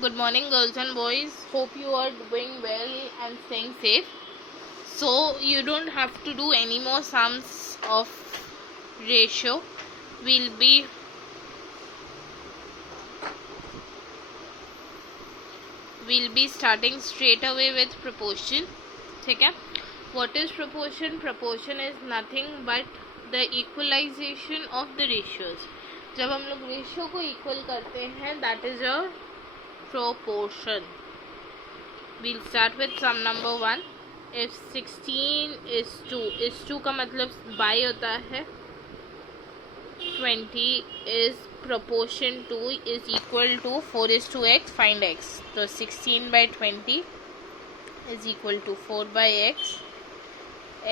Good morning, girls and boys. Hope you are doing well and staying safe. So, you don't have to do any more sums of ratio. We'll be starting straight away with proportion. ठीक है? What is proportion? Proportion is nothing but the equalization of the ratios. जब हम लोग ratio को equal करते हैं, that is a proportion. We'll start with sum number 1. If 16 is 2 का मतलब by होता है. 20 is proportion 2 is equal to 4:x. Find x. So 16 by 20 is equal to 4 by x.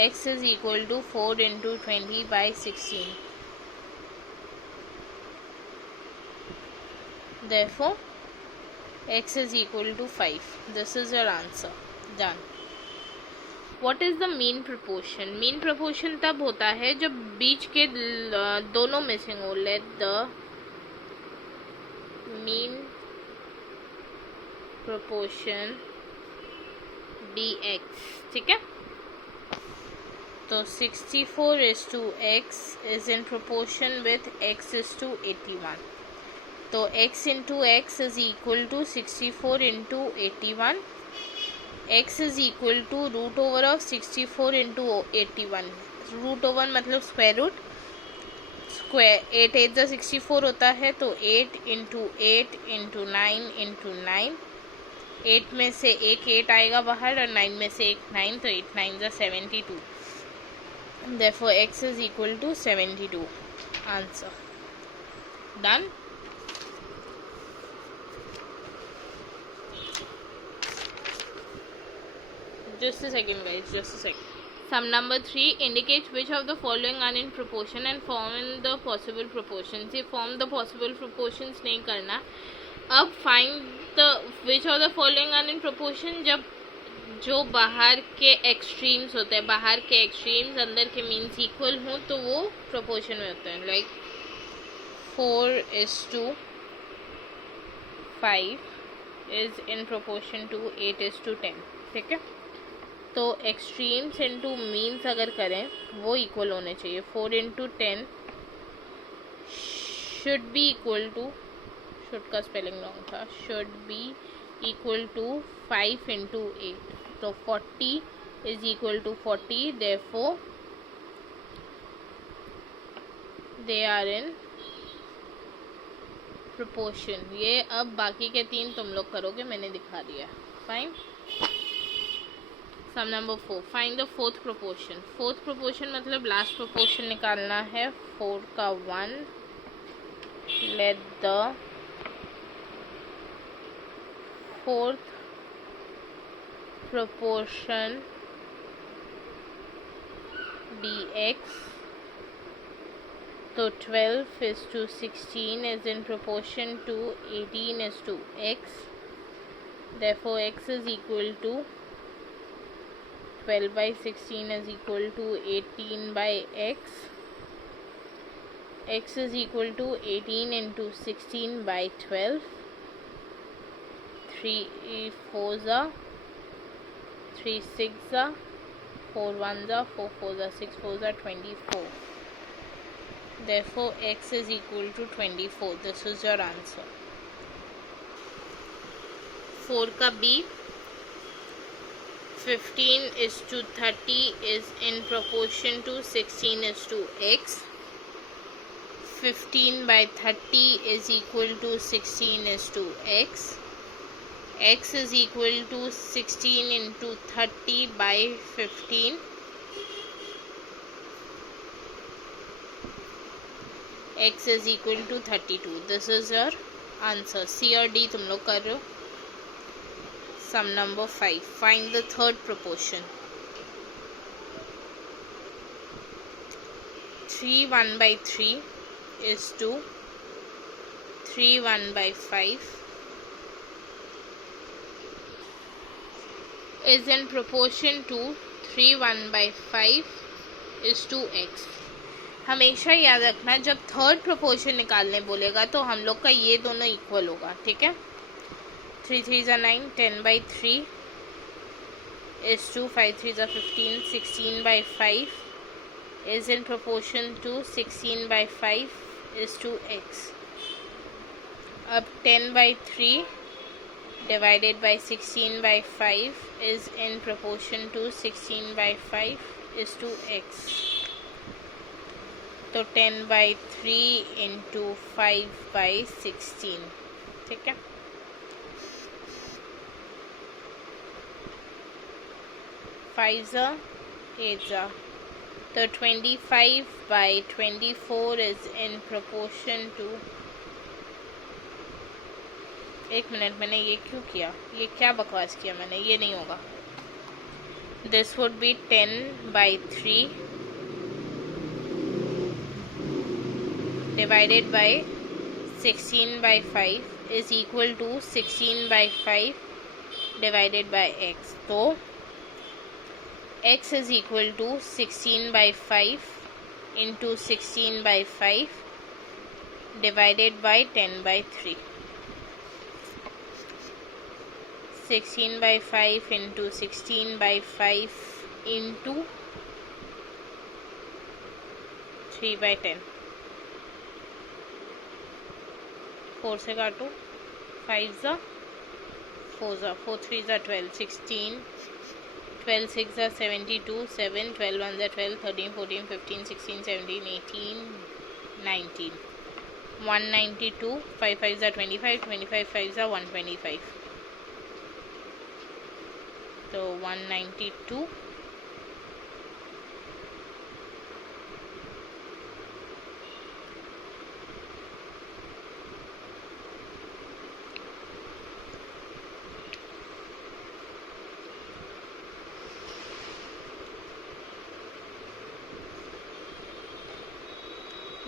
X is equal to 4 into 20 by 16. Therefore, x is equal to 5. This is your answer. Done. What is the mean proportion? Mean proportion तब होता है जब बीच के दोनों missing हो. Let the mean proportion be x. ठीक है? तो 64:x is in proportion with x is to 81. तो x into x is equal to 64 into 81. x is equal to root over of 64 into 81. Root over मतलब square root. Square 8 8 जा 64 होता है, तो 8 into 8 into 9 into 9. 8 में से एक 8 आएगा बाहर और 9 में से एक 9, तो 8 9 जा 72. Therefore x is equal to 72. Answer. Done. Just a second, guys. Just a second. Sum number 3 indicates which of the following are in proportion and form the possible proportions. ये form the possible proportions नहीं करना. अब find the which of the following are in proportion. जब जो बाहर के extremes होते हैं, बाहर के एक्सट्रीम्स अंदर के मीन्स इक्वल हों, तो वो प्रोपोर्शन में होते हैं. Like 4:5 is in proportion to 8:10. ठीक है? तो एक्सट्रीम्स इनटू मीन्स अगर करें वो इक्वल होने चाहिए. 4 into 10 should be equal to, should का स्पेलिंग रॉन्ग था, should be equal to 5 into 8. तो 40 is equal to 40. Therefore they are in proportion. ये अब बाकी के 3 तुम लोग करोगे, मैंने दिखा दिया. Fine. Sum number 4. Find the fourth proportion. Fourth proportion मतलब लास्ट प्रोपोर्शन निकालना है. 4 का 1. Let the fourth proportion be x. तो 12:16 is in proportion to 18:x. Therefore x is equal to 12 by 16 is equal to 18 by x. X is equal to 18 into 16 by 12. 3 4s are 3 6s are 4 1s are 4 4s are 6 4s are 24. Therefore x is equal to 24. This is your answer. 4 का B. 15:30 is in proportion to 16:x. 15 by 30 is equal to 16:x. X is equal to 16 into 30 by 15. X is equal to 32. This is your answer. C और D तुम लोग कर रहे हो. Sum number 5. Find the third proportion. 3 1 by 3 is to 3 1 by 5 is in proportion to 3 1 by 5 is to x. हमेशा याद रखना, जब थर्ड प्रोपोर्शन निकालने बोलेगा तो हम लोग का ये दोनों इक्वल होगा. ठीक है? 3 3s are 9, 10 by 3 is to 5 3s are 15, 16 by 5 is in proportion to 16 by 5 is to x. अब 10 by 3 divided by 16 by 5 is in proportion to 16 by 5 is to x. तो 10 by 3 into 5 by 16, ठीक है. 5s are 8s are. तो 25 by 24 is in proportion to, एक minute, मैंने ये क्यों किया, ये क्या बकवास किया मैंने, ये नहीं होगा. This would be 10 by 3 divided by 16 by 5 is equal to 16 by 5 divided by x. तो x is equal to 16 by 5 into 16 by 5 divided by 10 by 3. 16 by 5 into 16 by 5 into 3 by 10. 4 से काटो, 5s are 4s are 4 3s are 12, 16, 12 6s are 72, 7 12 1s are 12, 13 14 15 16 17 18 19, 192, 5 5s are 25, 25 5s are 125. तो 192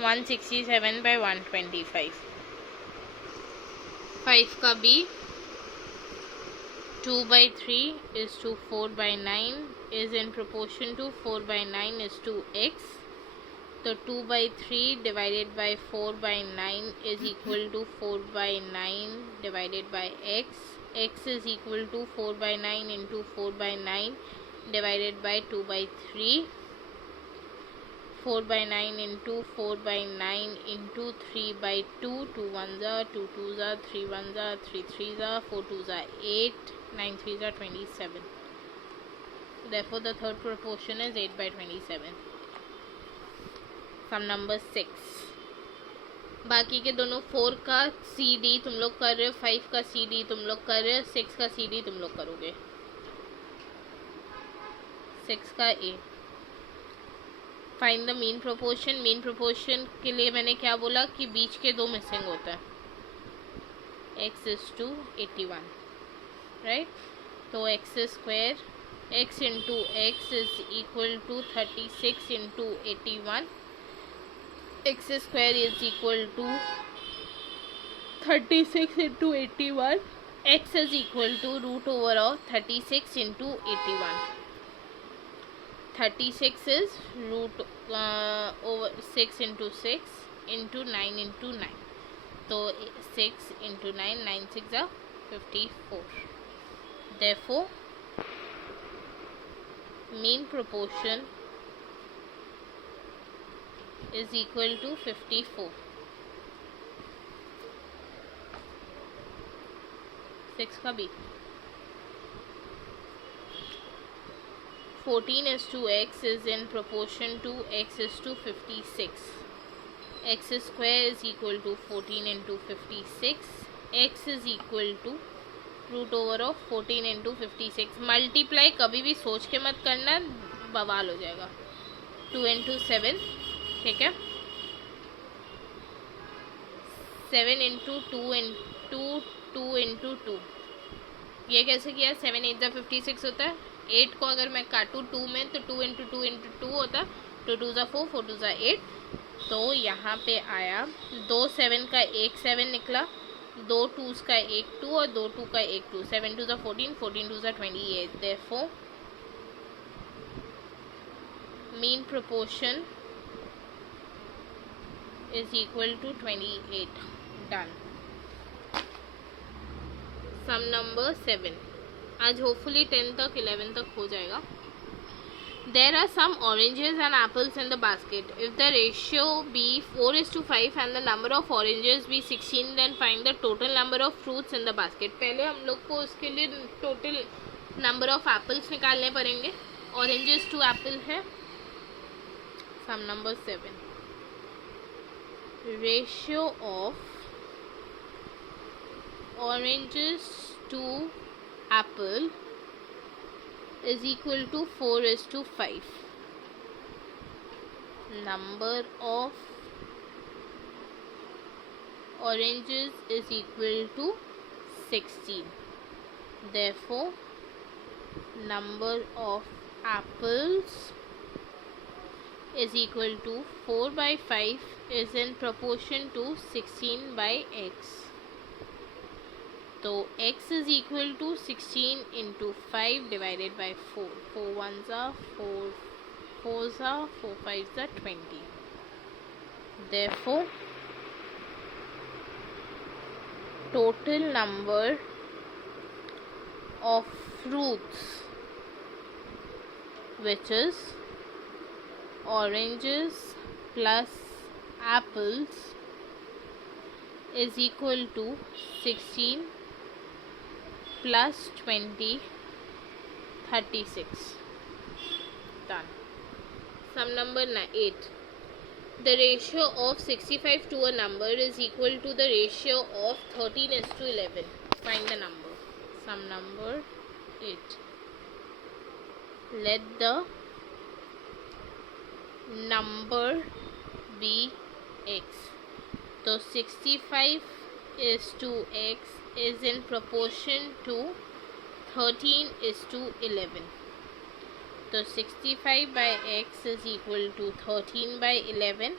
167 by 125. 5 का b 2 by 3 is to 4 by 9 is in proportion to 4 by 9 is to x. तो 2 by 3 divided by 4 by 9 is equal to 4 by 9 divided by x. X is equal to 4 by 9 into 4 by 9 divided by 2 by 3. 4 by 9 into 4 by 9 into 3 by 2, 2 1s are, 2 2s are, 3 1s are, 3 3s are, 4 2s are 8, 9 3s are 27. Therefore the third proportion is 8 by 27. Sum number 6. बाकी के दोनों 4 का CD तुम लोग कर रहे हो, 5 का CD तुम लोग कर रहे हो, 6 का CD तुम लोग करोगे. 6 का A. Find the mean proportion. Mean proportion के लिए मैंने क्या बोला कि बीच के दो मिसिंग होता है. x is to 81, right. तो x square x into x is equal to 36 into 81. x square is equal to 36 into 81. x is equal to root over of 36 into 81. 36 is root over 6 into 6 into 9 into 9. So 6 into 9, 9 6 are 54. Therefore, mean proportion is equal to 54. 6 का B. 14 is to x is in proportion to x is to 56. X square is equal to 14 into 56. X is equal to root over of 14 into 56. Multiply कभी भी सोच के मत करना, बवाल हो जाएगा. 2 इंटू 7, ठीक है. 7 इंटू 2 इंटू 2 इंटू 2. ये कैसे किया? 7 8 56 होता है. 8 को अगर मैं काटूँ 2 में तो 2 इंटू 2 इंटू 2 होता है. 2 2 4, 4 2 8. तो यहाँ पे आया 2 7 का एक 7 निकला, 2 2s का एक 2 और 2 2 का एक 2. 7 2 14, 14 2 28. Therefore, mean proportion is equal to 28. Done. Sum number 7. आज होपफुली 10 तक 11 तक हो जाएगा. There are some oranges and apples in the basket. If the ratio be 4:5 and the number of oranges be 16, then find the total number of fruits in the basket. पहले हम लोग को उसके लिए total number of apples निकालने पड़ेंगे. Oranges to apple है. Sum number 7. Ratio of oranges to apple is equal to 4:5. Number of oranges is equal to 16. Therefore, number of apples is equal to 4/5 is in proportion to 16 by x. So x is equal to 16 into 5 divided by 4. 4 ones are 4, 4s are 4, 5s are 20. Therefore, total number of fruits, which is oranges plus apples, is equal to 16 plus 20, 36. Done. Sum number 8. The ratio of 65 to a number is equal to the ratio of 13:11. Find the number. Sum number 8. Let the number be x. So 65 is to x is in proportion to 13:11. So 65 by x is equal to 13 by 11.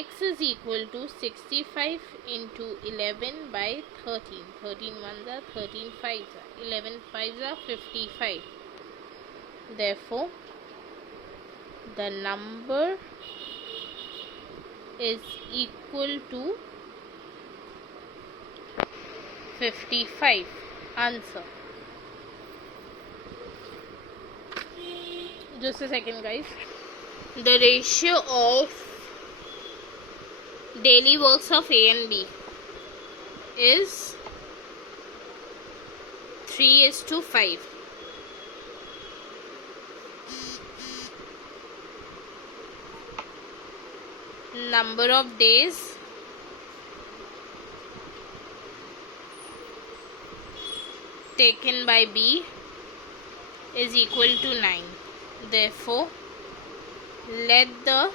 X is equal to 65 into 11 by 13. 13 ones are 13 fives are 11 fives are 55. Therefore, the number is equal to 55. Answer. Just a second, guys. The ratio of daily works of A and B is 3:5. Number of days taken by B is equal to 9. Therefore, let the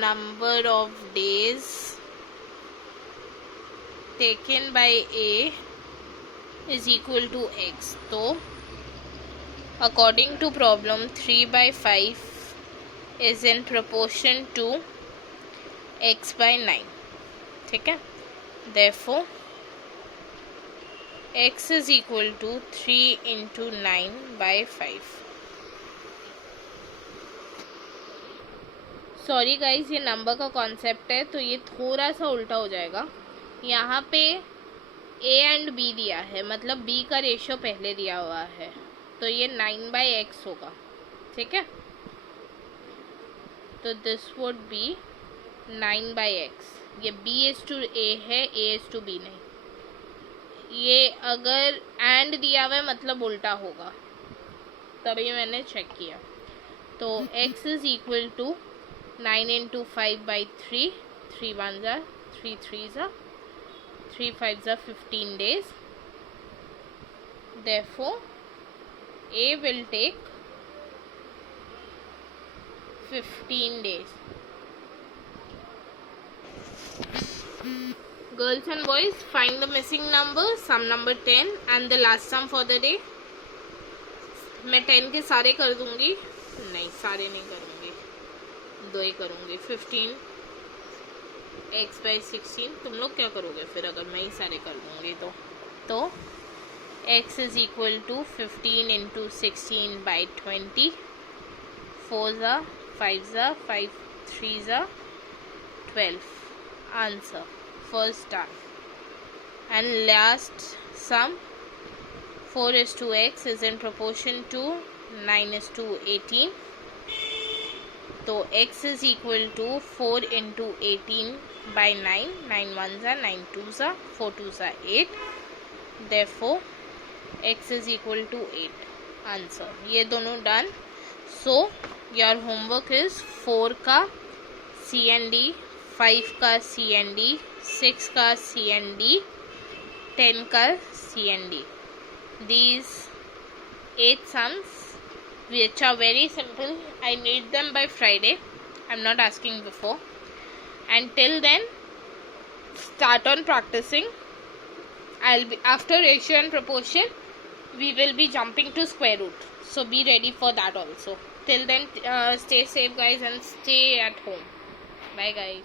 number of days taken by A is equal to x. So, according to problem, 3/5 is in proportion to x by 9. ठीक है? Therefore, x is equal to 3 into 9 by 5. Sorry guys, ये number का concept है तो ये थोड़ा सा उल्टा हो जाएगा. यहाँ पे a एंड b दिया है, मतलब b का रेशियो पहले दिया हुआ है, तो ये 9/x होगा. ठीक है, तो दिस वुड बी 9/x. ये b/a है, a/b नहीं. ये अगर एंड दिया हुआ है मतलब उल्टा होगा, तभी मैंने चेक किया. तो x is equal to 9 into 5/3. 3 ones are 3 3s are 3 5s are 15 days. Therefore, A will take 15 days. Girls and boys, find the missing number. Sum number 10 and the last sum for the day. मैं 10 के सारे कर दूंगी, नहीं सारे नहीं करूंगी, 2 ही करूंगी. 15 x/16. तुम लोग क्या करोगे फिर अगर मैं ही सारे कर दूंगी तो x is equal to 15 into 16/20. 4s are 5s are 5 3s are 12. Answer. First done. and last sum 4:x is in proportion to 9:18. So x is equal to 4 into 18 by 9. 9 ones are 9 twos are 4 twos are 8. Therefore x is equal to 8. Answer. ये दोनों done. So your homework is 4 का C&D, 5 का C&D, 6 का C&D, 10 का C&D. These 8 sums which are very simple. I need them by Friday. I'm not asking before. And till then, start on practicing. I'll be after ratio and proportion. We will be jumping to square root. So be ready for that also. Till then, stay safe, guys, and stay at home. Bye, guys.